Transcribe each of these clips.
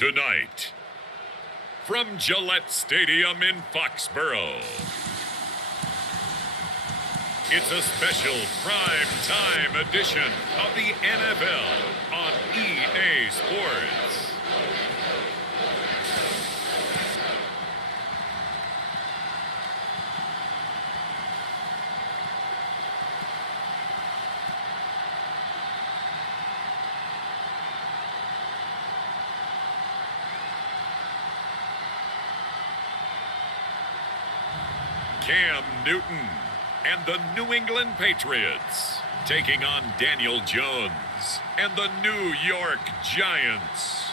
Tonight, from Gillette Stadium in Foxborough, it's a special prime time edition of the NFL on EA Sports. Cam Newton and the New England Patriots taking on Daniel Jones and the New York Giants.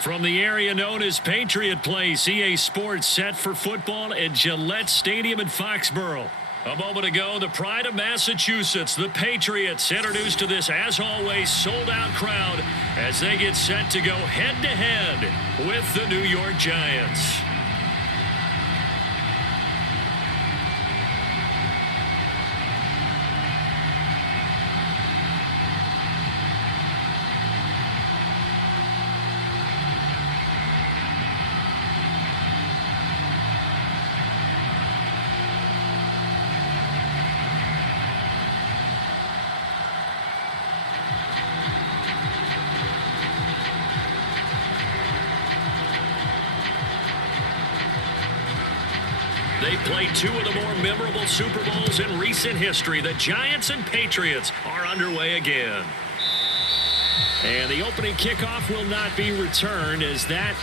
From the area known as Patriot Place, EA Sports set for football at Gillette Stadium in Foxborough. A moment ago, the pride of Massachusetts, the Patriots, introduced to this, as always, sold-out crowd as they get set to go head-to-head with the New York Giants. They played two of the more memorable Super Bowls in recent history. The Giants and Patriots are underway again. And the opening kickoff will not be returned, as that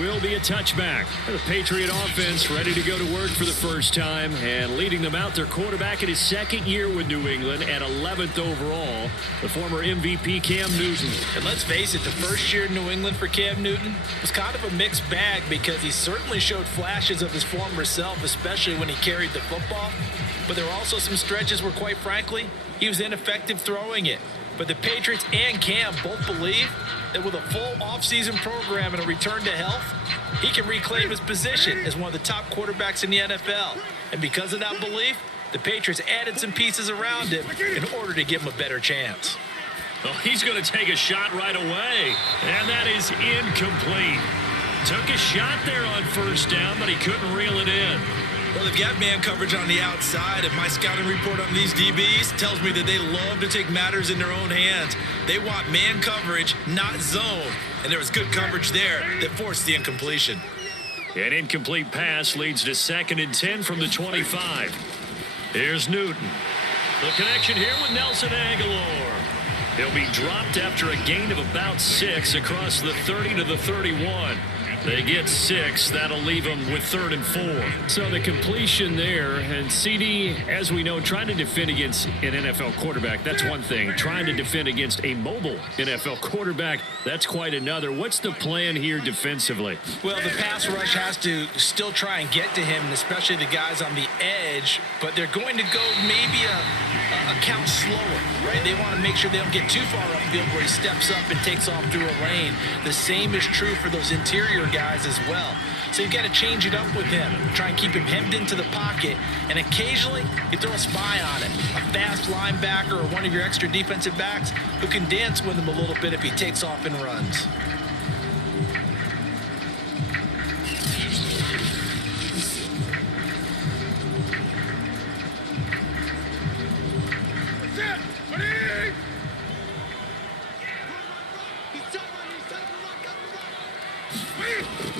will be a touchback. The Patriot offense ready to go to work for the first time, and leading them out, their quarterback in his second year with New England at 11th overall, the former MVP Cam Newton. And let's face it, the first year in New England for Cam Newton was kind of a mixed bag, because he certainly showed flashes of his former self, especially when he carried the football. But there were also some stretches where, quite frankly, he was ineffective throwing it. But the Patriots and Cam both believe that with a full offseason program and a return to health, he can reclaim his position as one of the top quarterbacks in the NFL. And because of that belief, the Patriots added some pieces around him in order to give him a better chance. Well, he's going to take a shot right away, and that is incomplete. Took a shot there on first down, but he couldn't reel it in. Well, they've got man coverage on the outside, and my scouting report on these DBs tells me that they love to take matters in their own hands. They want man coverage, not zone, and there was good coverage there that forced the incompletion. An incomplete pass leads to 2nd and 10 from the 25. Here's Newton. The connection here with Nelson Aguilar. He'll be dropped after a gain of about 6 across the 30 to the 31. They get 6. That'll leave them with 3rd and 4. So the completion there, and CD, as we know, trying to defend against an NFL quarterback, that's one thing. Trying to defend against a mobile NFL quarterback, that's quite another. What's the plan here defensively? Well, the pass rush has to still try and get to him, especially the guys on the edge, but they're going to go maybe a count slower, right? They want to make sure they don't get too far upfield where he steps up and takes off through a lane. The same is true for those interior guys as well. So you've got to change it up with him. Try and keep him hemmed into the pocket, and occasionally you throw a spy on it. A fast linebacker or one of your extra defensive backs who can dance with him a little bit if he takes off and runs.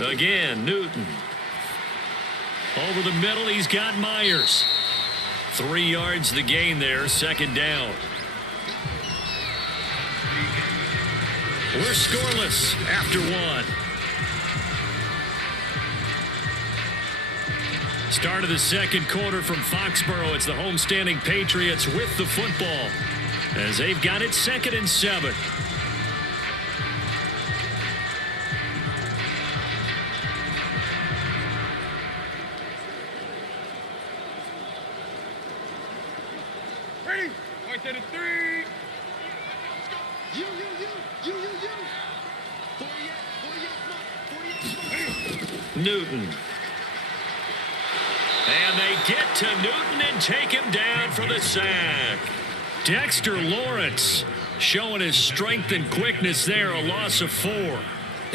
Again, Newton. Over the middle, he's got Myers. 3 yards the gain there, 2nd down. We're scoreless after 1. Start of the second quarter from Foxborough. It's the homestanding Patriots with the football, as they've got it 2nd and 7. Newton. And they get to Newton and take him down for the sack. Dexter Lawrence showing his strength and quickness there, a loss of 4.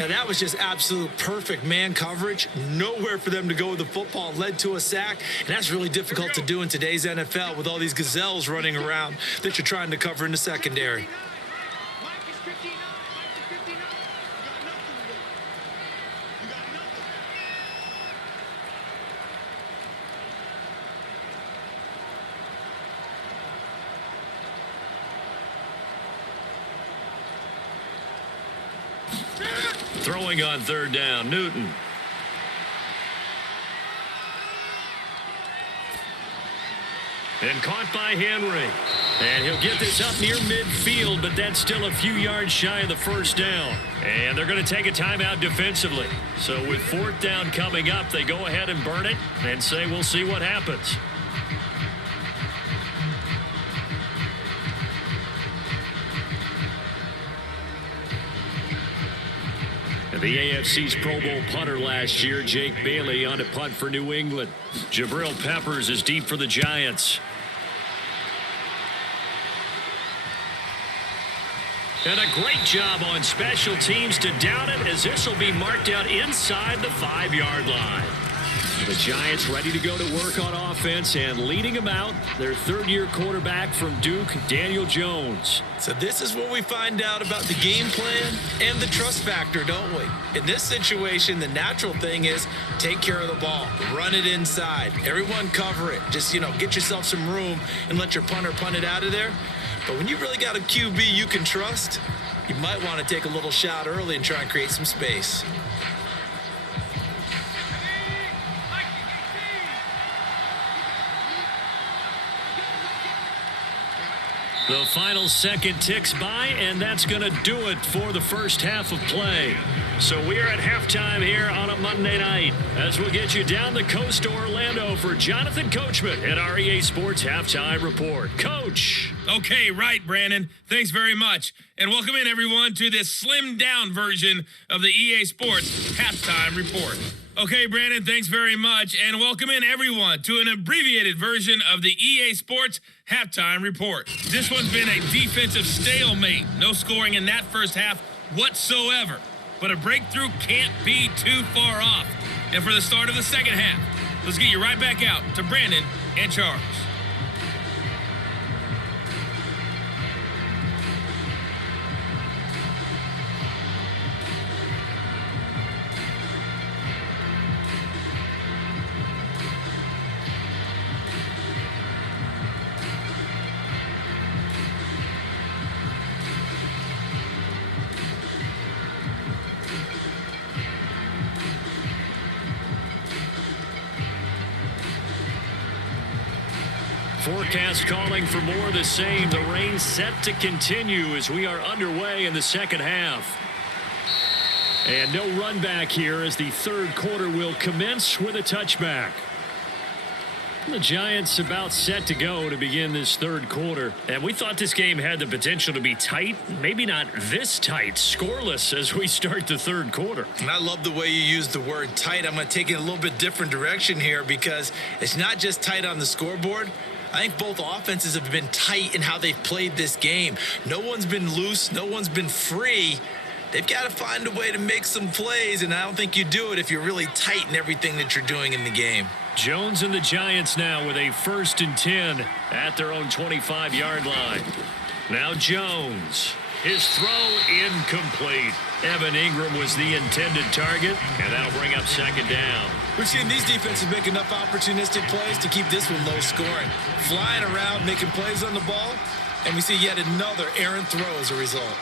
Now, that was just absolute perfect man coverage. Nowhere for them to go with the football. Led to a sack. And that's really difficult to do in today's NFL with all these gazelles running around that you're trying to cover in the secondary. Throwing on third down, Newton. And caught by Henry. And he'll get this up near midfield, but that's still a few yards shy of the first down. And they're going to take a timeout defensively. So with fourth down coming up, they go ahead and burn it and say we'll see what happens. The AFC's Pro Bowl punter last year, Jake Bailey, on a punt for New England. Jabril Peppers is deep for the Giants. And a great job on special teams to down it, as this will be marked out inside the 5-yard line. The Giants ready to go to work on offense, and leading them out, their third-year quarterback from Duke, Daniel Jones. So this is where we find out about the game plan and the trust factor, don't we? In this situation, the natural thing is take care of the ball, run it inside, everyone cover it. Just, get yourself some room and let your punter punt it out of there. But when you really got a QB you can trust, you might want to take a little shot early and try and create some space. The final second ticks by, and that's going to do it for the first half of play. So we are at halftime here on a Monday night as we'll get you down the coast to Orlando for Jonathan Coachman at our EA Sports Halftime Report. Coach. Okay, right, Brandon. Thanks very much. And welcome in, everyone, to this slimmed-down version of the EA Sports Halftime Report. Okay, Brandon, thanks very much. And welcome in, everyone, to an abbreviated version of the EA Sports Halftime Report. This one's been a defensive stalemate. No scoring in that first half whatsoever. But a breakthrough can't be too far off. And for the start of the second half, let's get you right back out to Brandon and Charles. Forecast calling for more of the same. The rain set to continue as we are underway in the second half. And no run back here as the third quarter will commence with a touchback. The Giants about set to go to begin this third quarter. And we thought this game had the potential to be tight. Maybe not this tight. Scoreless as we start the third quarter. And I love the way you use the word tight. I'm going to take it a little bit different direction here because it's not just tight on the scoreboard. I think both offenses have been tight in how they've played this game. No one's been loose. No one's been free. They've got to find a way to make some plays, and I don't think you do it if you're really tight in everything that you're doing in the game. Jones and the Giants now with a 1st and 10 at their own 25-yard line. Now Jones. His throw incomplete. Evan Ingram was the intended target, and that'll bring up second down. We've seen these defenses make enough opportunistic plays to keep this one low scoring. Flying around, making plays on the ball, and we see yet another errant throw as a result.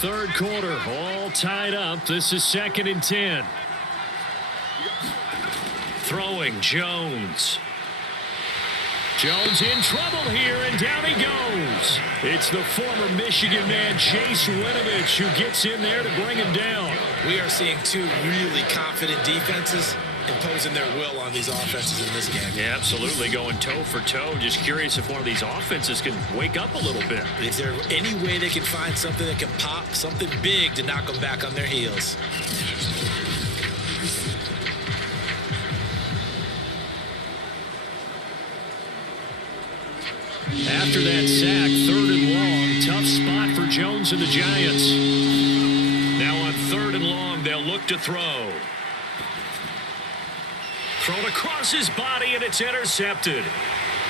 Third quarter, all tied up. This is 2nd and 10. Throwing, Jones. Jones in trouble here, and down he goes. It's the former Michigan man, Chase Winovich, who gets in there to bring him down. We are seeing two really confident defenses imposing their will on these offenses in this game. Yeah, absolutely, going toe for toe. Just curious if one of these offenses can wake up a little bit. Is there any way they can find something that can pop, something big to knock them back on their heels? After that sack, 3rd and long. Tough spot for Jones and the Giants. Now on 3rd and long, they'll look to throw. Thrown across his body, and it's intercepted.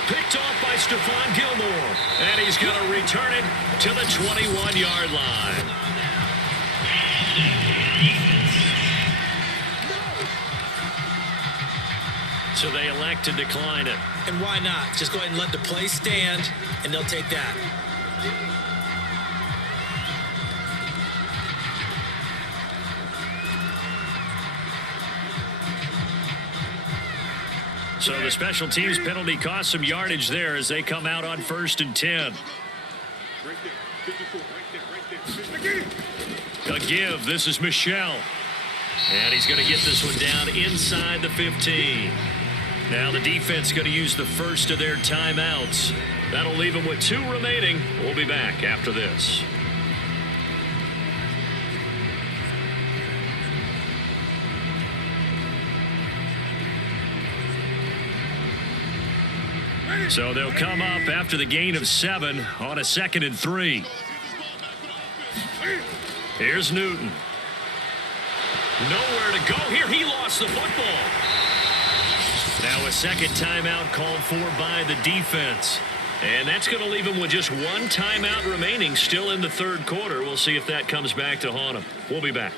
Picked off by Stephon Gilmore. And he's going to return it to the 21-yard line. So they elect to decline it. And why not? Just go ahead and let the play stand, and they'll take that. So the special teams penalty cost some yardage there as they come out on 1st and 10. A give. This is Michelle. And he's going to get this one down inside the 15. Now the defense going to use the first of their timeouts. That'll leave them with 2 remaining. We'll be back after this. So they'll come up after the gain of 7 on a 2nd and 3. Here's Newton. Nowhere to go here. He lost the football. Now a second timeout called for by the defense. And that's going to leave him with just 1 timeout remaining still in the 3rd quarter. We'll see if that comes back to haunt him. We'll be back.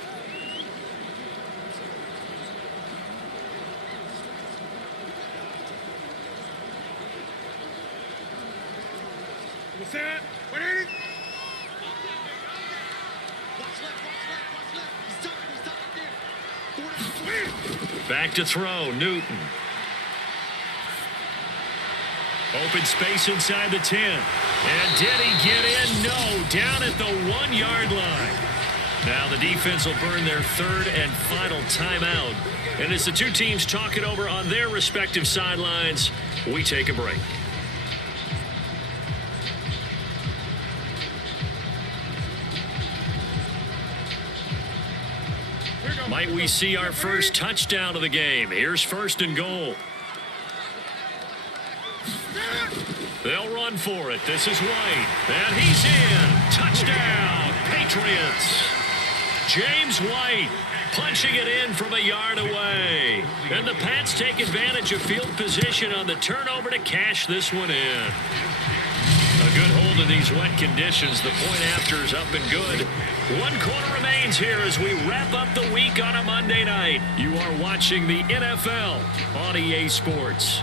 What's that? What is it? Back to throw, Newton. Open space inside the 10. And did he get in? No, down at the 1-yard line. Now the defense will burn their 3rd and final timeout. And as the 2 teams talk it over on their respective sidelines, we take a break. Might we see our first touchdown of the game? Here's 1st and goal. They'll run for it. This is White. And he's in. Touchdown, Patriots. James White punching it in from a yard away. And the Pats take advantage of field position on the turnover to cash this one in. A good hold in these wet conditions. The point after is up and good. 1 quarter remains here as we wrap up the week on a Monday night. You are watching the NFL on EA Sports.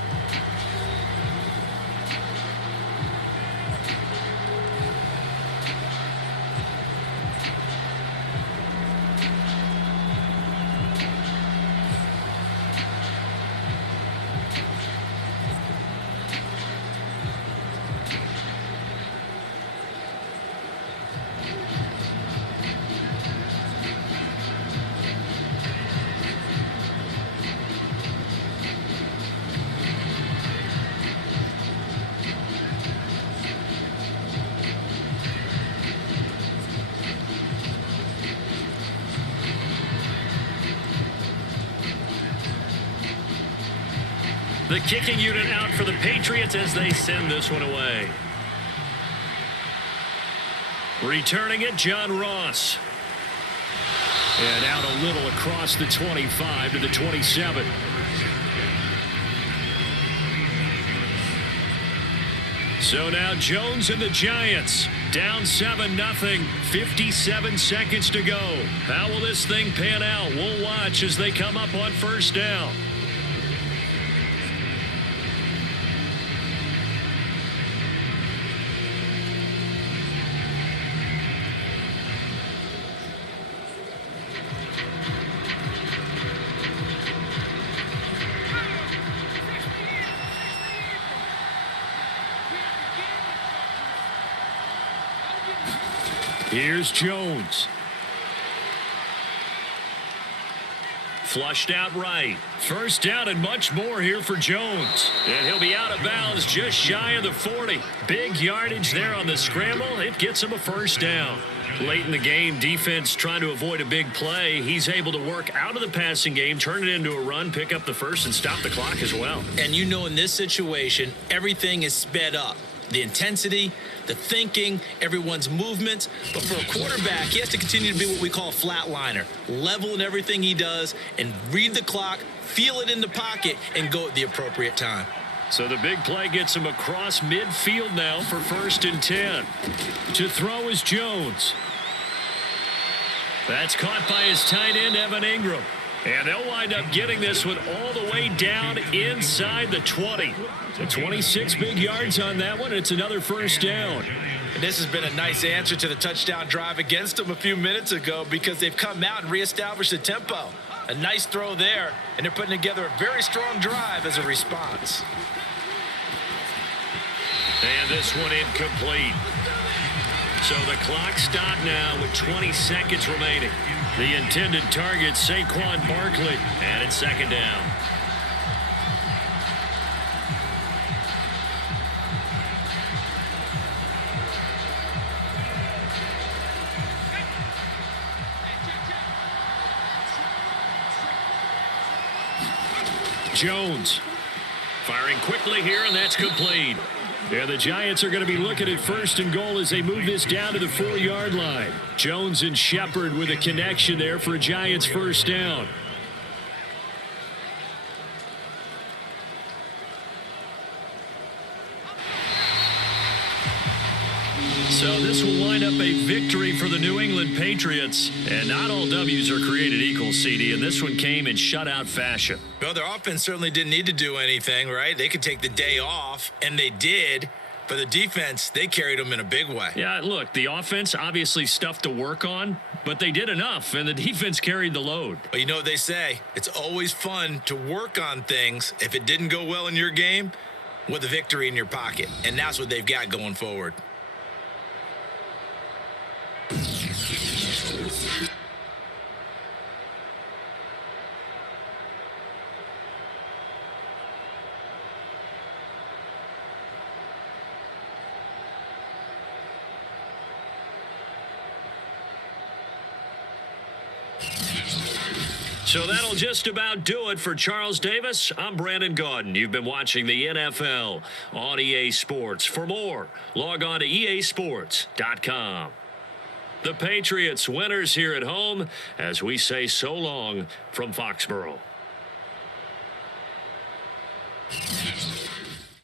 The kicking unit out for the Patriots as they send this one away. Returning it, John Ross. And out a little across the 25 to the 27. So now Jones and the Giants down 7-0, 57 seconds to go. How will this thing pan out? We'll watch as they come up on 1st down. Here's Jones. Flushed out right. 1st down and much more here for Jones. And he'll be out of bounds just shy of the 40. Big yardage there on the scramble. It gets him a 1st down. Late in the game, defense trying to avoid a big play. He's able to work out of the passing game, turn it into a run, pick up the 1st, and stop the clock as well. And you know in this situation, everything is sped up. the intensity, the thinking, everyone's movements. But for a quarterback, he has to continue to be what we call a flatliner, level in everything he does, and read the clock, feel it in the pocket, and go at the appropriate time. So the big play gets him across midfield now for 1st and 10. To throw is Jones. That's caught by his tight end, Evan Ingram. And they'll wind up getting this one all the way down inside the 20. So 26 big yards on that one. It's another 1st down. And this has been a nice answer to the touchdown drive against them a few minutes ago because they've come out and reestablished the tempo. A nice throw there, and they're putting together a very strong drive as a response. And this one incomplete. So the clock stopped now with 20 seconds remaining. The intended target, Saquon Barkley, and it's 2nd down. Jones firing quickly here, and that's complete. Yeah, the Giants are going to be looking at 1st and goal as they move this down to the 4-yard line. Jones and Shepard with a connection there for a Giants 1st down. So this will wind up a victory for the New England Patriots. And not all W's are created equal, CD, and this one came in shutout fashion. Well, their offense certainly didn't need to do anything, right? They could take the day off, and they did. For the defense, they carried them in a big way. Yeah, look, the offense obviously stuff to work on, but they did enough, and the defense carried the load. Well, you know what they say. It's always fun to work on things if it didn't go well in your game with a victory in your pocket, and that's what they've got going forward. So that'll just about do it for Charles Davis. I'm Brandon Gaudin. You've been watching the NFL on EA Sports. For more, log on to easports.com. The Patriots winners here at home as we say so long from Foxborough.